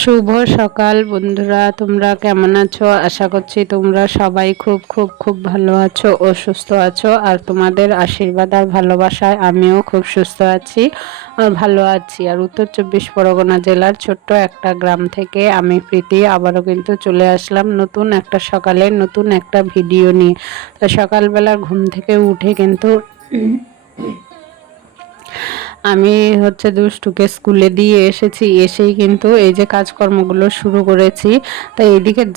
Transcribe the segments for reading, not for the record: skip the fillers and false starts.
শুভ সকাল বন্ধুরা, তোমরা কেমন আছো? আশা করছি তোমরা সবাই খুব খুব খুব ভালো আছো ও সুস্থ আছো। আর তোমাদের আশীর্বাদ আর ভালোবাসায় আমিও খুব সুস্থ আছি আর ভালো আছি। আর উত্তর 24 পরগনা জেলার ছোট্ট একটা গ্রাম থেকে আমি প্রীতি আবারও কিন্তু চলে আসলাম নতুন একটা সকালে নতুন একটা ভিডিও নিয়ে। তো সকালবেলা ঘুম থেকে উঠে কিন্তু আমি দুষ্টুকে স্কুলে দিয়ে এসেছি, এসেই কিন্তু এই যে কাজকর্মগুলো শুরু করেছি। তাই এদিকের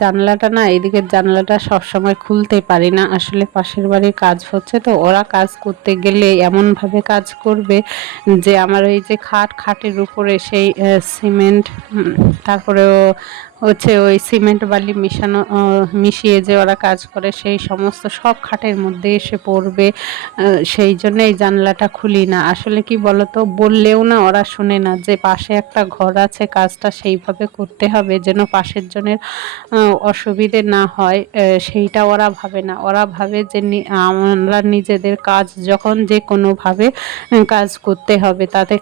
জানলাটা সবসময় খুলতে পারি না, আসলে পাশের বাড়ির কাজ হচ্ছে, তো ওরা কাজ করতে গেলে এমনভাবে কাজ করবে যে আমার ওই যে খাটের উপরে সেই সিমেন্ট, তারপরেও ওই সিমেন্ট বালি মিশিয়ে যে ওরা কাজ করে সেই সমস্ত সব খাটের মধ্যে এসে পড়বে। সেই জন্য এই জানলাটা খুলি না। আসলে কি বলতো, বললেও না ওরা শোনে না, যে পাশে একটা ঘর আছে, কাজটা সেইভাবে করতে হবে যেন পাশের জনের অসুবিধে না হয়, সেইটা ওরা ভাবে না। ওরা ভাবে যে আমরা নিজেদের কাজ যখন যে কোনোভাবে কাজ করতে হবে, তাতে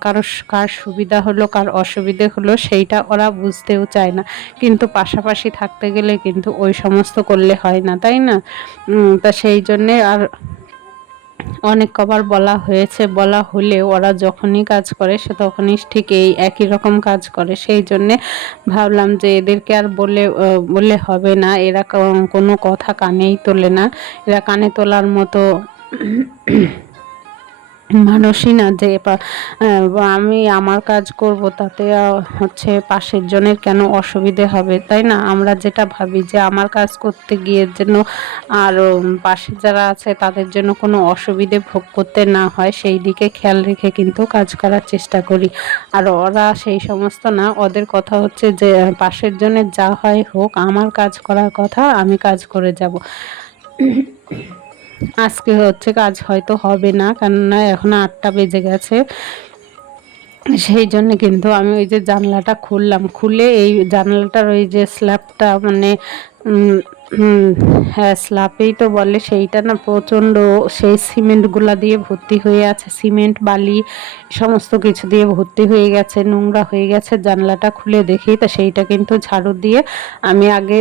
কার সুবিধা হলো কার অসুবিধে হলো সেইটা ওরা বুঝতেও চায় না। কিন্তু পাশাপাশি থাকতে গেলে কিন্তু ওই সমস্ত করলে হয় না, তাই না? তা সেই জন্যে আর অনেক কবার বলা হয়েছে, বলা হলেও ওরা যখনই কাজ করে সে তখনই ঠিক এই একই রকম কাজ করে। সেই জন্যে ভাবলাম যে এদেরকে আর বলে হবে না, এরা কোনো কথা কানেই তোলে না, এরা কানে তোলার মতো মানুষই না, যে আমি আমার কাজ করব তাতে পাশের জনের কেন অসুবিধে হবে, তাই না? আমরা যেটা ভাবি যে আমার কাজ করতে গিয়ে যেন আর পাশে যারা আছে তাদের জন্য কোনো অসুবিধে ভোগ করতে না হয়, সেই দিকে খেয়াল রেখে কিন্তু কাজ করার চেষ্টা করি। আর ওরা সেই সমস্ত না, ওদের কথা হচ্ছে যে পাশের জনের যা হয় হোক, আমার কাজ করার কথা, আমি কাজ করে যাব। আজকে কাজ হয়তো হবে না, কেননা এখন 8টা বেজে গেছে। সেই জন্য কিন্তু আমি ওই যে জানলাটা খুললাম, খুলে এই জানলাটার ওই যে স্ল্যাবটা মানে হ্যাঁ স্ল্যাবেই তো বলে, সেইটা না প্রচণ্ড সেই সিমেন্টগুলা দিয়ে ভর্তি হয়ে আছে, সিমেন্ট বালি সমস্ত কিছু দিয়ে ভর্তি হয়ে গেছে, নোংরা হয়ে গেছে। জানলাটা খুলে দেখি তা সেইটা কিন্তু ঝাড়ু দিয়ে আমি আগে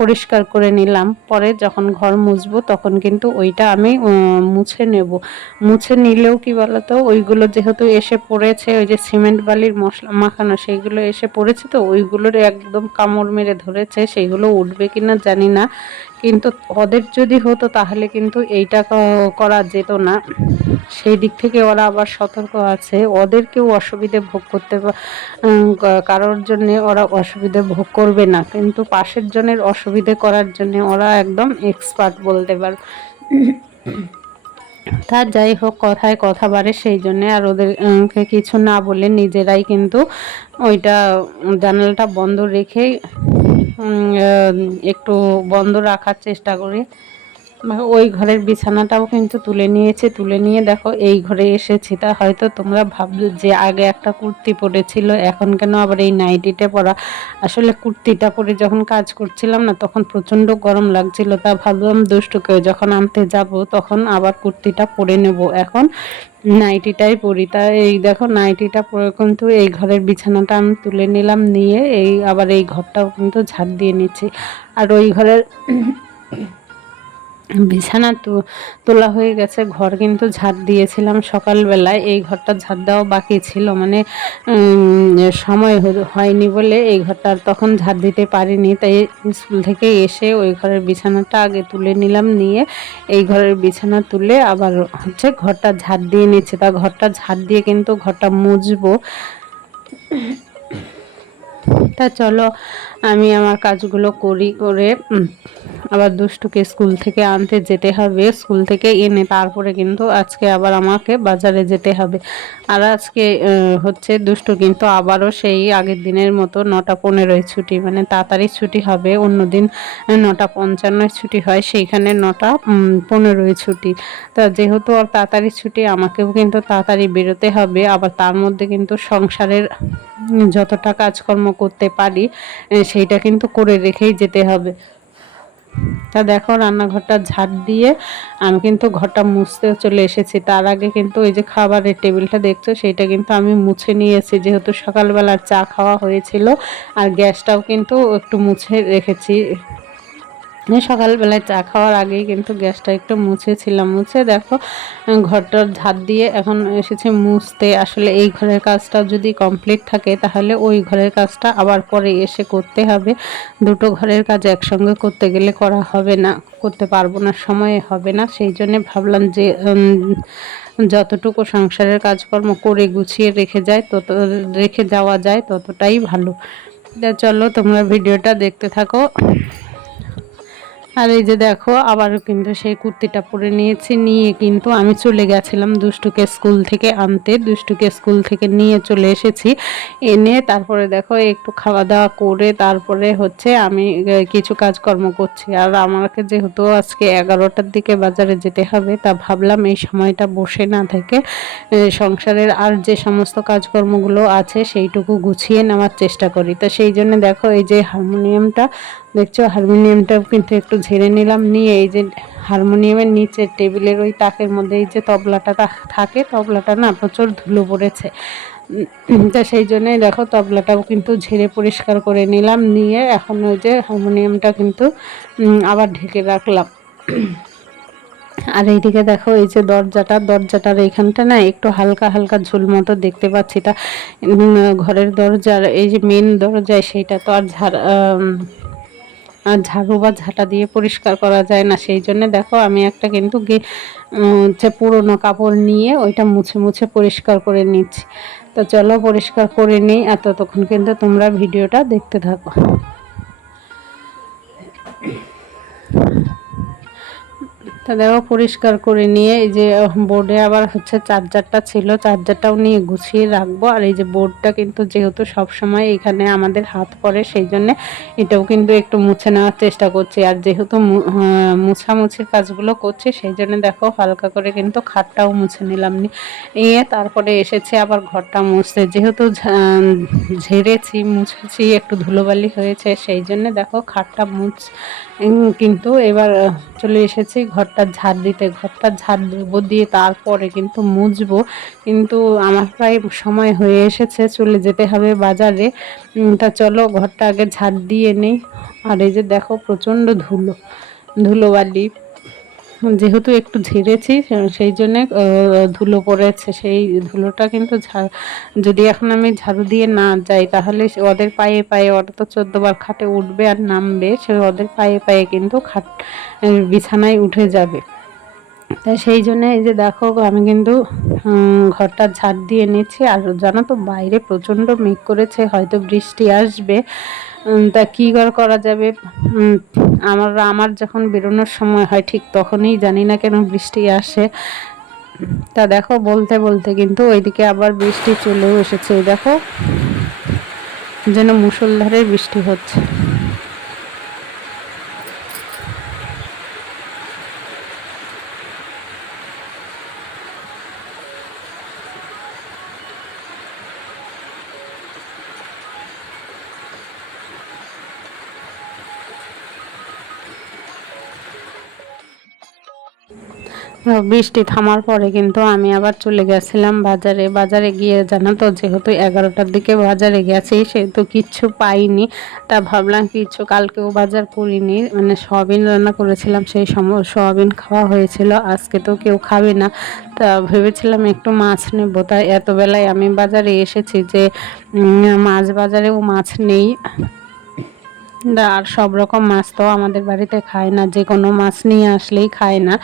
পরিষ্কার করে নিলাম, পরে যখন ঘর মুছবো তখন কিন্তু ওইটা আমি মুছে নেব। মুছে নিলেও কি বলতো, ওইগুলো যেহেতু এসে পড়েছে, ওই যে সিমেন্ট বালির মশলা মাখানো সেইগুলো এসে পড়েছে, তো ওইগুলোর একদম কামড় মেরে ধরেছে, সেইগুলো উঠবে কিনা জানি না। কিন্তু ওদের যদি হতো তাহলে কিন্তু এইটা করা যেত না। সেই দিক থেকে ওরা আবার সতর্ক আছে, ওদেরকেও অসুবিধে ভোগ করতে কারোর জন্যে ওরা অসুবিধে ভোগ করবে না, কিন্তু পাশের জনের অসুবিধে করার জন্য ওরা একদম এক্সপার্ট বলতে পারো। তা যাই হোক, কথায় কথা বাড়ে, সেই জন্যে আর ওদেরকে কিছু না বলে নিজেরাই কিন্তু ওইটা জানালাটা বন্ধ রেখেই একটু বন্ধ রাখার চেষ্টা করি। ওই ঘরের বিছানাটাও কিন্তু তুলে নিয়েছে, তুলে নিয়ে দেখো এই ঘরে এসেছি। তা হয়তো তোমরা ভাবলে যে আগে একটা কুর্তি পরেছিল, এখন কেন আবার এই নাইটিটা পরা? আসলে কুর্তিটা পরে যখন কাজ করছিলাম না, তখন প্রচণ্ড গরম লাগছিল, তা ভাবলাম দুষ্টুকেও যখন আনতে যাব তখন আবার কুর্তিটা পরে নেব, এখন নাইটিটাই পরি। তা এই দেখো নাইটিটা পরে কিন্তু এই ঘরের বিছানাটা আমি তুলে নিলাম, নিয়ে আবার এই ঘরটাও কিন্তু ঝাড় দিয়ে নিচ্ছি। আর ওই ঘরের বিছানা তোলা হয়ে গেছে, ঘর কিন্তু ঝাড় দিয়েছিলাম সকালবেলায়, এই ঘরটা ঝাড় দেওয়া বাকি ছিল, মানে সময় হয়নি বলে এই ঘরটা তখন ঝাড় দিতে পারিনি। তাই স্কুল থেকে এসে ওই ঘরের বিছানাটা আগে তুলে নিলাম, নিয়ে এই ঘরের বিছানা তুলে আবার ঘরটা ঝাড় দিয়ে নিচ্ছে। তা ঘরটা ঝাড় দিয়ে কিন্তু ঘরটা মুছবো। তা চলো আমি আমার কাজগুলো করি, করে আবার দুষ্টুকে স্কুল থেকে আনতে যেতে হবে, স্কুল থেকে এনে তারপরে কিন্তু আজকে আবার আমাকে বাজারে যেতে হবে। আর আজকে দুষ্টু কিন্তু আবারও সেই আগের দিনের মতো 9টা 15-য় ছুটি, মানে তাড়াতাড়ি ছুটি হবে। অন্যদিন 9টা 55-য় ছুটি হয়, সেইখানে 9টা 15-য় ছুটি। তা যেহেতু আর তাড়াতাড়ি ছুটি, আমাকেও কিন্তু তাড়াতাড়ি বেরোতে হবে। আবার তার মধ্যে কিন্তু সংসারের যতটা কাজকর্ম করতে পারি সেইটা কিন্তু করে রেখেই যেতে হবে। তা দেখো রান্নাঘরটা ঝাড় দিয়ে আমি কিন্তু ঘরটা মুছতে চলে এসেছি। তার আগে কিন্তু ওই যে খাবারের টেবিলটা দেখছো সেইটা কিন্তু আমি মুছে নিয়েছি, যেহেতু সকালবেলার চা খাওয়া হয়েছিল। আর গ্যাসটাও কিন্তু একটু মুছে রেখেছি। সকালবেলায় চা খাওয়ার আগেই কিন্তু গ্যাসটা একটু মুছেছিলাম। মুছে দেখো ঘরটার ঝাড় দিয়ে এখন এসেছে মুছতে। আসলে এই ঘরের কাজটা যদি কমপ্লিট থাকে তাহলে ওই ঘরের কাজটা আবার পরে এসে করতে হবে। দুটো ঘরের কাজ একসঙ্গে করতে গেলে করা হবে না, করতে পারবো না, সময়ে হবে না। সেই জন্যে ভাবলাম যে যতটুকু সংসারের কাজকর্ম করে গুছিয়ে রেখে যাওয়া যায় ততটাই ভালো। চলো তোমরা ভিডিওটা দেখতে থাকো। আর এই যে দেখো আবারও কিন্তু সেই কুর্তিটা পরে নিয়েছি, নিয়ে কিন্তু আমি চলে গেছিলাম দুষ্টুকে স্কুল থেকে আনতে। দুষ্টুকে স্কুল থেকে নিয়ে চলে এসেছি, এনে তারপরে দেখো একটু খাওয়া দাওয়া করে তারপরে হচ্ছে আমি কিছু কাজকর্ম করছি। আর আমাকে যেহেতু আজকে 11টার দিকে বাজারে যেতে হবে, তা ভাবলাম এই সময়টা বসে না থেকে সংসারের আর যে সমস্ত কাজকর্মগুলো আছে সেইটুকু গুছিয়ে নেওয়ার চেষ্টা করি। তো সেই জন্য দেখো এই যে হারমোনিয়ামটা দেখছো, হারমোনিয়ামটাও কিন্তু একটু ঝেড়ে নিলাম। নিয়ে এই যে হারমোনিয়ামের নিচে টেবিলের ওই তাকের মধ্যে এই যে তবলাটা থাকে, তবলাটা না প্রচুর ধুলো পড়েছে। তা সেই জন্যই দেখো তবলাটাও কিন্তু ঝেড়ে পরিষ্কার করে নিলাম। নিয়ে এখন ওই যে হারমোনিয়ামটা কিন্তু আবার ঢেকে রাখলাম। আর এইদিকে দেখো এই যে দরজাটার এইখানটা না একটু হালকা হালকা ঝুল মতো দেখতে পাচ্ছি। তা ঘরের দরজার এই যে মেন দরজায় সেইটা তো আর ঝাড়ু বা ঝাঁটা দিয়ে পরিষ্কার করা যায় না। সেই জন্য দেখো আমি একটা কিন্তু হচ্ছে পুরোনো কাপড় নিয়ে ওইটা মুছে মুছে পরিষ্কার করে নিচ্ছি। তো চলো পরিষ্কার করে নিই, আর ততক্ষণ কিন্তু তোমরা ভিডিওটা দেখতে থাকো। তা দেখো পরিষ্কার করে নিয়ে এই যে বোর্ডে আবার হচ্ছে চার্জারটা ছিল, চার্জারটাও নিয়ে গুছিয়ে রাখবো। আর এই যে বোর্ডটা কিন্তু যেহেতু সব সময় এখানে আমাদের হাত পড়ে, সেই জন্য এটাও কিন্তু একটু মুছে নেওয়ার চেষ্টা করছি। আর যেহেতু মুছামুছির কাজগুলো করছি সেই জন্য দেখো হালকা করে কিন্তু খাটটাও মুছে নিলাম। নিয়ে তারপরে এসেছে আবার ঘরটা মুছতে, যেহেতু ঝেড়েছি মুছেছি একটু ধুলোবালি হয়েছে, সেই জন্য দেখো খাটটা কিন্তু এবার চলে এসেছি ঘরটা ঝাড় দিতে। ঘরটা ঝাড় দেবো, দিয়ে তারপরে কিন্তু মুছবো। কিন্তু আমার প্রায় সময় হয়ে এসেছে, চলে যেতে হবে বাজারে। তা চলো ঘরটা আগে ঝাড় দিয়ে নেই। আর এই যে দেখো প্রচণ্ড ধুলোবালি, যেহেতু একটু ঝেড়েছি সেই জন্যে ধুলো পড়েছে। সেই ধুলোটা কিন্তু যদি এখন আমি ঝাড়ু দিয়ে না যাই তাহলে ওদের পায়ে পায়ে, ওরা তো 14বার খাটে উঠবে আর নামবে, সে ওদের পায়ে পায়ে কিন্তু বিছানায় উঠে যাবে। তাই সেই জন্যে এই যে দেখো আমি কিন্তু ঘরটা ঝাড় দিয়ে নিচ্ছি। আর জানো তো বাইরে প্রচণ্ড মেঘ করেছে, হয়তো বৃষ্টি আসবে। তা কী করা যাবে, আমার যখন বেরোনোর সময় হয় ঠিক তখনই জানি না কেন বৃষ্টি আসে। তা দেখো বলতে বলতে কিন্তু ওইদিকে আবার বৃষ্টি চলেও এসেছে। দেখো যেন মুষলধারে বৃষ্টি হচ্ছে। বৃষ্টি থামার পরে কিন্তু আমি আবার চলে গেছিলাম বাজারে গিয়ে জানো তো যেহেতু 11টার দিকে বাজারে গেছি সেহেতু কিচ্ছু পাইনি। তা ভাবলাম কিছু, কালকেও বাজার করিনি, মানে সয়াবিন রান্না করেছিলাম, সেই সময় সয়াবিন খাওয়া হয়েছিল, আজকে তো কেউ খাবে না। তা ভেবেছিলাম একটু মাছ নেবো, তাই এত বেলায় আমি বাজারে এসেছি যে মাছ বাজারেও মাছ নেই। আর সব রকম মাছ তো আমাদের বাড়িতে খায় না, যে কোনো মাছ নিয়ে আসলেই খায় না।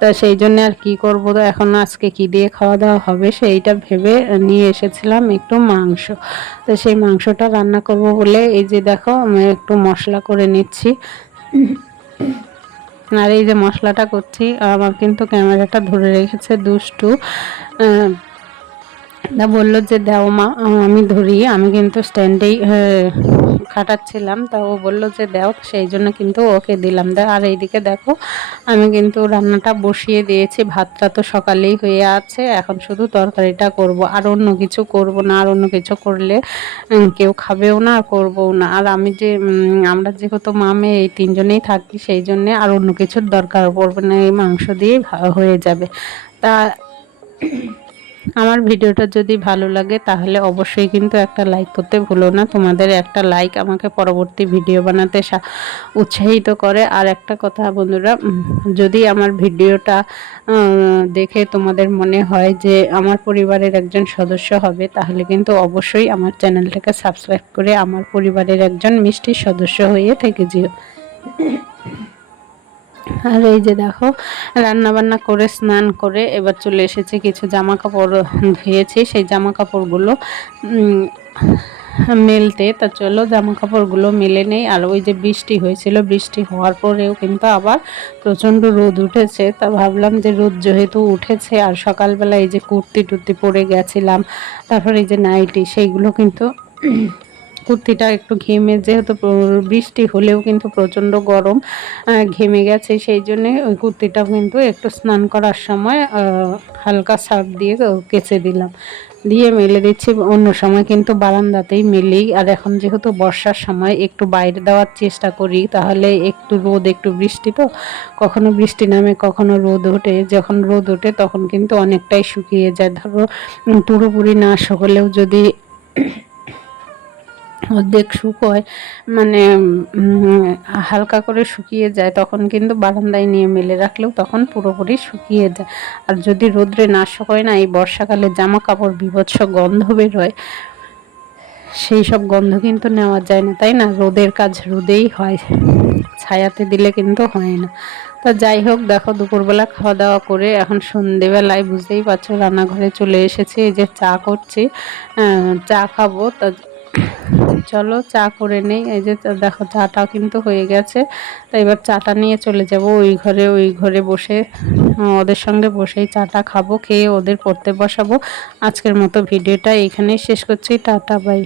তা সেই জন্য আর কি করবো, তো এখন আজকে কি দিয়ে খাওয়া দাওয়া হবে সেইটা ভেবে নিয়ে এসেছিলাম একটু মাংস। তো সেই মাংসটা রান্না করব বলে এই যে দেখো আমি একটু মশলা করে নিচ্ছি। আর এই যে মশলাটা করছি, আমার কিন্তু ক্যামেরাটা ধরে রেখেছে দুষ্টু। তা বললো যে দাও মা, আমি ধরি, আমি কিন্তু স্ট্যান্ডেই খাটাচ্ছিলাম, তা ও বললো যে দাও, সেই জন্য কিন্তু ওকে দিলাম। আর এইদিকে দেখো আমি কিন্তু রান্নাটা বসিয়ে দিয়েছি। ভাতটা তো সকালেই হয়ে আছে, এখন শুধু তরকারিটা করব, আর অন্য কিছু করব না। আর অন্য কিছু করলে কেউ খাবেও না আর করবও না। আর আমি যে আমরা যেহেতু মামে এই তিনজনেই থাকি, সেই জন্যে আর অন্য কিছুর দরকার পড়বে না, এই মাংস দিয়েই হয়ে যাবে। তা আমার ভিডিওটা যদি ভালো লাগে তাহলে অবশ্যই কিন্তু একটা লাইক করতে ভুলো না। তোমাদের একটা লাইক আমাকে পরবর্তী ভিডিও বানাতে উৎসাহিত করে। আর একটা কথা বন্ধুরা, যদি আমার ভিডিওটা দেখে তোমাদের মনে হয় যে আমার পরিবারের একজন সদস্য হবে, তাহলে কিন্তু অবশ্যই আমার চ্যানেলটাকে সাবস্ক্রাইব করে আমার পরিবারের একজন মিষ্টি সদস্য হয়ে থেকে যেও। আর এই যে দেখো রান্না বান্না করে স্নান করে এবার চলে এসেছে, কিছু জামা কাপড় ধুয়েছি, সেই জামা কাপড়গুলো মেলতে। তা চলো জামা কাপড়গুলো মেলে নেই। আর ওই যে বৃষ্টি হয়েছিল, বৃষ্টি হওয়ার পরেও কিন্তু আবার প্রচণ্ড রোদ উঠেছে। তা ভাবলাম যে রোদ যেহেতু উঠেছে, আর সকালবেলা এই যে কুর্তি টুর্তি পরে গেছিলাম, তারপরে এই যে নাইটি, সেইগুলো কিন্তু কুর্তিটা একটু ঘেমে, যেহেতু বৃষ্টি হলেও কিন্তু প্রচণ্ড গরম, ঘেমে গেছে, সেই জন্যে ওই কুর্তিটাও কিন্তু একটু স্নান করার সময় হালকা সার্ফ দিয়ে কেচে দিলাম, দিয়ে মেলে দিচ্ছি। অন্য সময় কিন্তু বারান্দাতেই মেলি। আর এখন যেহেতু বর্ষার সময় একটু বাইরে দেওয়ার চেষ্টা করি, তাহলে একটু রোদ একটু বৃষ্টি, তো কখনো বৃষ্টি নামে কখনো রোদ ওঠে, যখন রোদ ওঠে তখন কিন্তু অনেকটাই শুকিয়ে যায়। ধরো পুরোপুরি না শুকলেও যদি অর্ধেক শুকোয়, মানে হালকা করে শুকিয়ে যায়, তখন কিন্তু বারান্দায় নিয়ে মেলে রাখলেও তখন পুরোপুরি শুকিয়ে যায়। আর যদি রোদ্রে না শুকোয় না, এই বর্ষাকালে জামা কাপড় বীভৎস গন্ধ বেরোয়, সেই সব গন্ধ কিন্তু নেওয়া যায় না, তাই না? রোদের কাজ রোদেই হয়, ছায়াতে দিলে কিন্তু হয় না। তা যাই হোক, দেখো দুপুরবেলা খাওয়া দাওয়া করে এখন সন্ধেবেলায় বুঝতেই পারছো রান্নাঘরে চলে এসেছি, এই যে চা করছি, চা খাবো। তা চলো চা করে নেই। এই যে দেখো চাটা কিন্তু হয়ে গেছে, তো এবার চাটা নিয়ে চলে যাব ওই ঘরে বসে ওদের সঙ্গে বসেই চাটা খাবো, খেয়ে ওদের পড়তে বসাবো। আজকের মতো ভিডিওটা এখানেই শেষ করছি। Tata bye.